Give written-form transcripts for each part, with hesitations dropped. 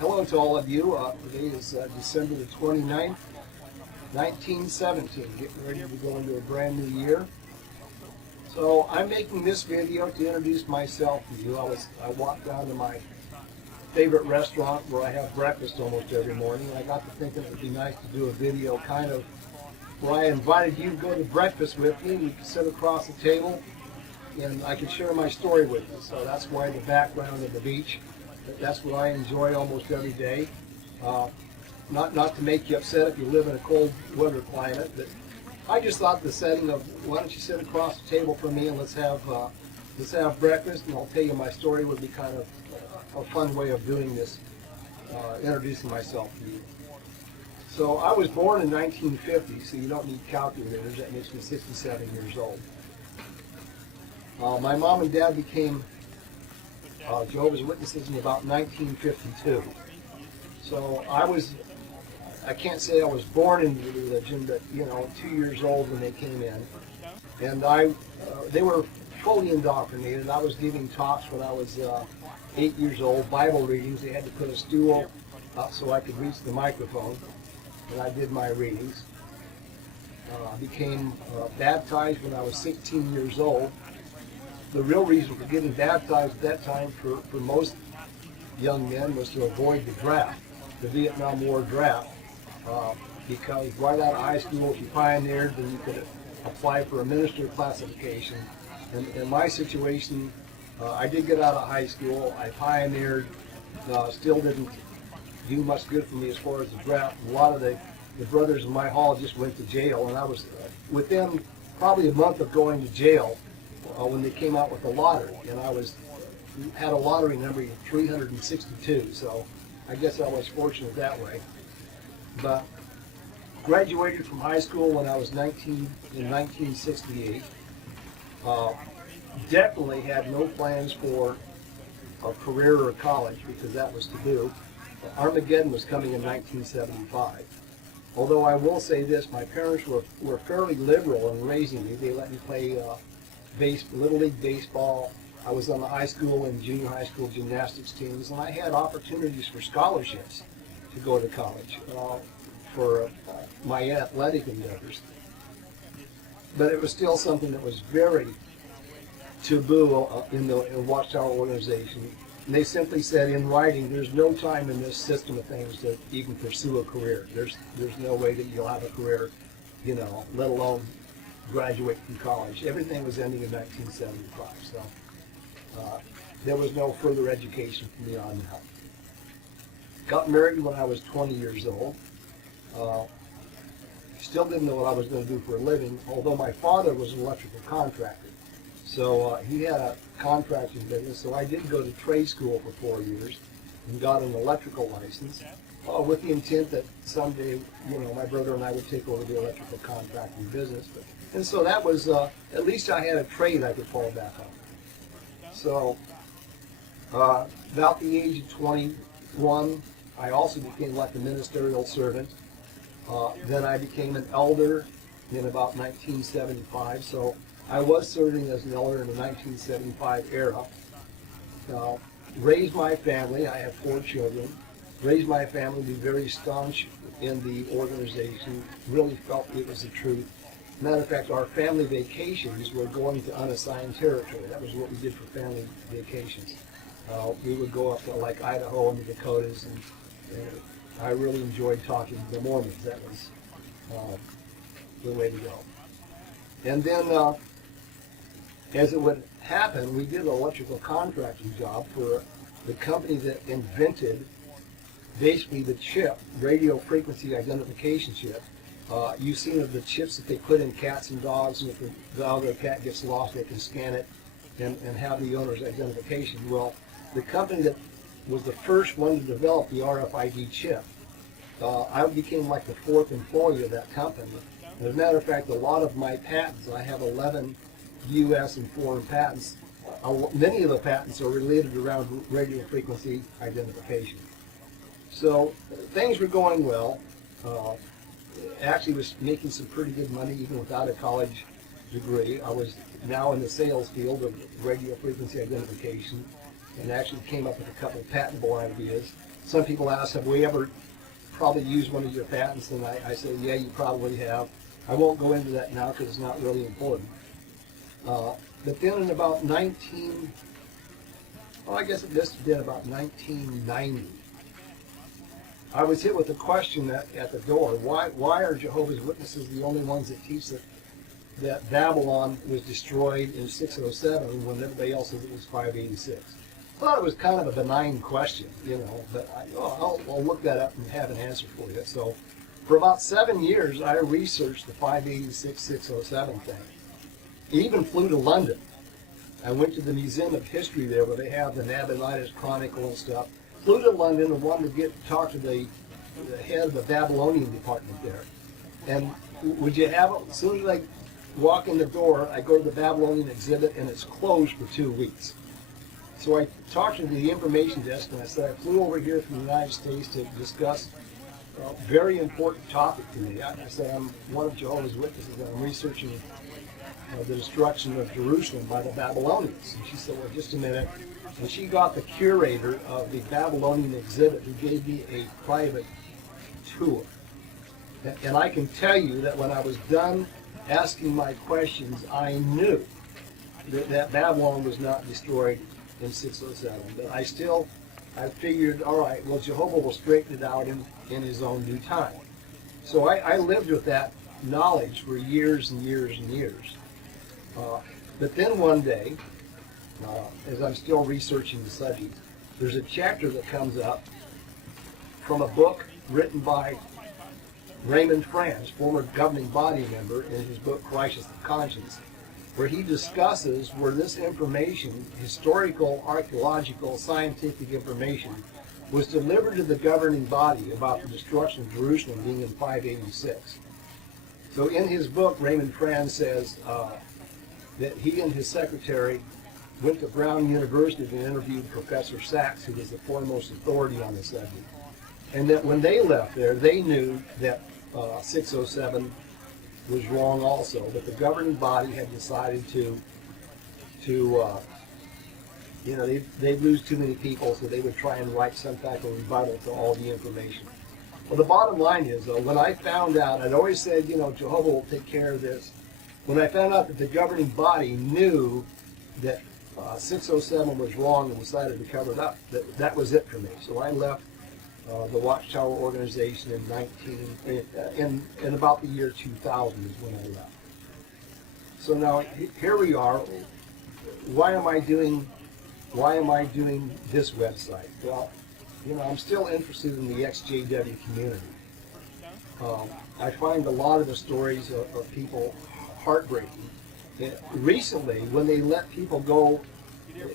Hello to all of you. Today is December the 29th, 1917. Getting ready to go into a brand new year. So I'm making this video to introduce myself to you. I walked down to my favorite restaurant where I have breakfast almost every morning. And I got to thinking it would be nice to do a video kind of where I invited you to go to breakfast with me. We could sit across the table and I could share my story with you. So that's why the background of the beach. That's what I enjoy almost every day. Not to make you upset if you live in a cold weather climate, but I just thought the setting of why don't you sit across the table from me and let's have breakfast, and I'll tell you my story would be kind of a fun way of doing this, introducing myself to you. So I was born in 1950, so you don't need calculators. That makes me 67 years old. My mom and dad became Jehovah's Witnesses in about 1952. So I can't say I was born into the religion, but 2 years old when they came in. And they were fully indoctrinated. I was giving talks when I was 8 years old, Bible readings. They had to put a stool up so I could reach the microphone, and I did my readings. I became baptized when I was 16 years old. The real reason for getting baptized at that time for most young men was to avoid the draft, the Vietnam War draft, because right out of high school, if you pioneered, then you could apply for a minister classification. And in my situation, I did get out of high school. I pioneered, still didn't do much good for me as far as the draft. A lot of the brothers in my hall just went to jail, and I was within probably a month of going to jail when they came out with the lottery, and had a lottery number of 362, so I guess I was fortunate that way. But graduated from high school when I was 19 in 1968. Definitely had no plans for a career or college because that was to do. Armageddon was coming in 1975. Although I will say this, my parents were fairly liberal in raising me. They let me play Little League baseball. I was on the high school and junior high school gymnastics teams, and I had opportunities for scholarships to go to college for my athletic endeavors. But it was still something that was very taboo in the Watchtower organization. And they simply said in writing, there's no time in this system of things that you can pursue a career. There's no way that you'll have a career, let alone graduate from college. Everything was ending in 1975, so there was no further education for me on that. Got married when I was 20 years old. Still didn't know what I was going to do for a living, although my father was an electrical contractor. So he had a contracting business, so I did go to trade school for 4 years and got an electrical license with the intent that someday, my brother and I would take over the electrical contracting business. And so that was, at least I had a trade I could fall back on. So about the age of 21, I also became like a ministerial servant. Then I became an elder in about 1975. So I was serving as an elder in the 1975 era. Raised my family. I have 4 children. Raised my family to be very staunch in the organization. Really felt it was the truth. Matter of fact, our family vacations were going to unassigned territory. That was what we did for family vacations. We would go up to like Idaho and the Dakotas, and I really enjoyed talking to the Mormons. That was the way to go. And then, as it would happen, we did an electrical contracting job for the company that invented basically the chip, radio frequency identification chip. You've seen of the chips that they put in cats and dogs, and if the dog or cat gets lost, they can scan it and have the owner's identification. Well, the company that was the first one to develop the RFID chip, I became like the 4th employee of that company. And as a matter of fact, a lot of my patents, I have 11 U.S. and foreign patents. Many of the patents are related around radio frequency identification. So things were going well. Actually was making some pretty good money even without a college degree. I was now in the sales field of radio frequency identification and actually came up with a couple of patentable ideas. Some people ask, have we ever probably used one of your patents? And I say, yeah, you probably have. I won't go into that now because it's not really important. But then in about I guess it must have been about 1990, I was hit with a question at the door. Why are Jehovah's Witnesses the only ones that teach that Babylon was destroyed in 607 when everybody else says it was 586? I thought it was kind of a benign question, but I'll look that up and have an answer for you. So for about 7 years, I researched the 586-607 thing. I even flew to London. I went to the Museum of History there where they have the Nabonidus Chronicle and stuff. Flew to London and wanted to talk to the head of the Babylonian department there. And would you have it? As soon as I walk in the door, I go to the Babylonian exhibit and it's closed for 2 weeks. So I talked to the information desk and I said, I flew over here from the United States to discuss a very important topic to me. I said, I'm one of Jehovah's Witnesses and I'm researching the destruction of Jerusalem by the Babylonians. And she said, well, just a minute. And she got the curator of the Babylonian exhibit who gave me a private tour. And I can tell you that when I was done asking my questions, I knew that Babylon was not destroyed in 607. But I figured, all right, well, Jehovah will straighten it out in his own due time. So I lived with that knowledge for years and years and years. But then one day, as I'm still researching the subject, there's a chapter that comes up from a book written by Raymond Franz, former governing body member, in his book Crisis of Conscience, where he discusses where this information, historical, archaeological, scientific information, was delivered to the governing body about the destruction of Jerusalem being in 586. So in his book, Raymond Franz says that he and his secretary went to Brown University and interviewed Professor Sachs, who was the foremost authority on the subject. And that when they left there, they knew that 607 was wrong also, but the governing body had decided they'd lose too many people, so they would try and write some type of rebuttal to all the information. Well, the bottom line is, though, when I found out, I'd always said, Jehovah will take care of this. When I found out that the governing body knew that 607 was wrong and decided to cover it up, that was it for me. So I left the Watchtower organization in about the year 2000 is when I left. So now here we are. Why am I doing this website? Well, I'm still interested in the XJW community. I find a lot of the stories of people heartbreaking. Recently, when they let people go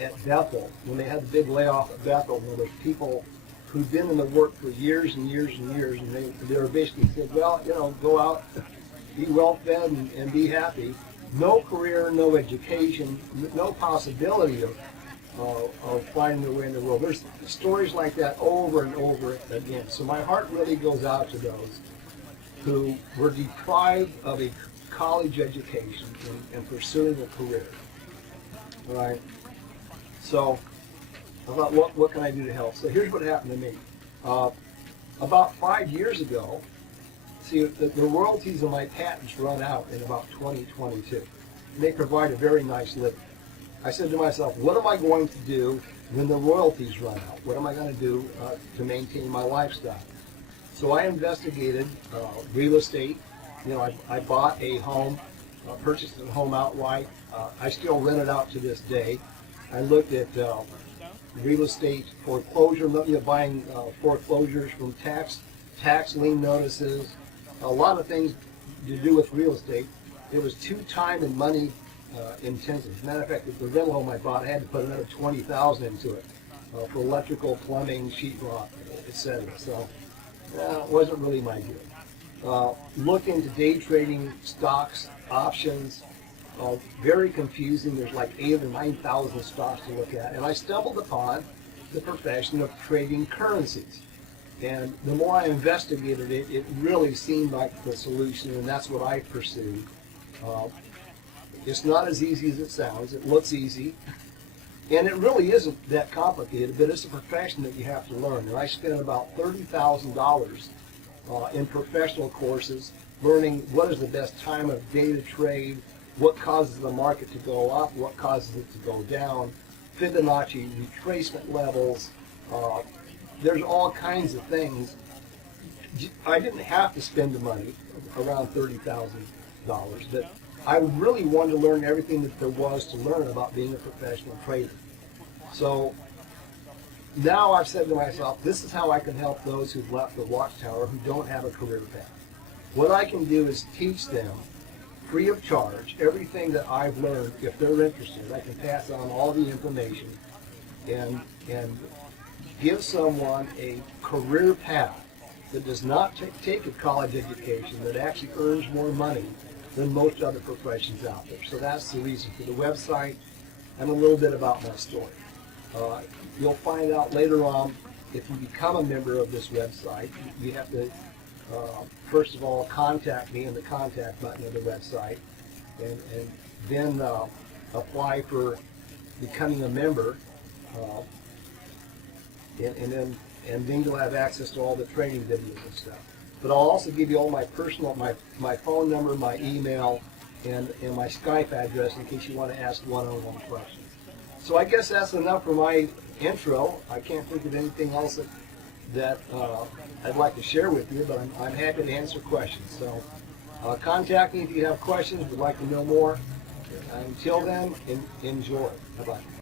at Bethel, when they had the big layoff at Bethel, where there's people who've been in the work for years and years and years, and they were basically said, well, go out, be well fed, and be happy. No career, no education, no possibility of finding their way in the world. There's stories like that over and over again. So my heart really goes out to those who were deprived of a college education and pursuing a career. All right. So I thought, what can I do to help? So here's what happened to me. About 5 years ago, the royalties of my patents run out in about 2022. And they provide a very nice living. I said to myself, what am I going to do when the royalties run out? What am I going to do to maintain my lifestyle? So I investigated real estate. I bought a home, purchased a home outright. I still rent it out to this day. I looked at real estate foreclosure, buying foreclosures from tax lien notices, a lot of things to do with real estate. It was too time and money intensive. As a matter of fact, the rental home I bought, I had to put another $20,000 into it for electrical, plumbing, sheetrock, etc. So it wasn't really my deal. Look into day trading, stocks, options. Very confusing. There's like 8,000 or 9,000 stocks to look at. And I stumbled upon the profession of trading currencies. And the more I investigated it, it really seemed like the solution, and that's what I pursued. It's not as easy as it sounds. It looks easy. And it really isn't that complicated, but it's a profession that you have to learn. And I spent about $30,000 in professional courses learning what is the best time of day to trade, what causes the market to go up, what causes it to go down, Fibonacci retracement levels. There's all kinds of things. I didn't have to spend the money, around $30,000, but I really wanted to learn everything that there was to learn about being a professional trader. So now I've said to myself, this is how I can help those who've left the Watchtower who don't have a career path. What I can do is teach them free of charge everything that I've learned. If they're interested, I can pass on all the information and give someone a career path that does not take a college education, that actually earns more money than most other professions out there. So that's the reason for the website and a little bit about my story. You'll find out later on, if you become a member of this website, you have to first of all contact me in the contact button of the website, and then apply for becoming a member, and then you'll have access to all the training videos and stuff. But I'll also give you all my personal, my phone number, my email, and my Skype address in case you want to ask one-on-one questions. So I guess that's enough for my intro. I can't think of anything else that I'd like to share with you, but I'm happy to answer questions. So contact me if you have questions, would like to know more. Until then, enjoy. Bye-bye.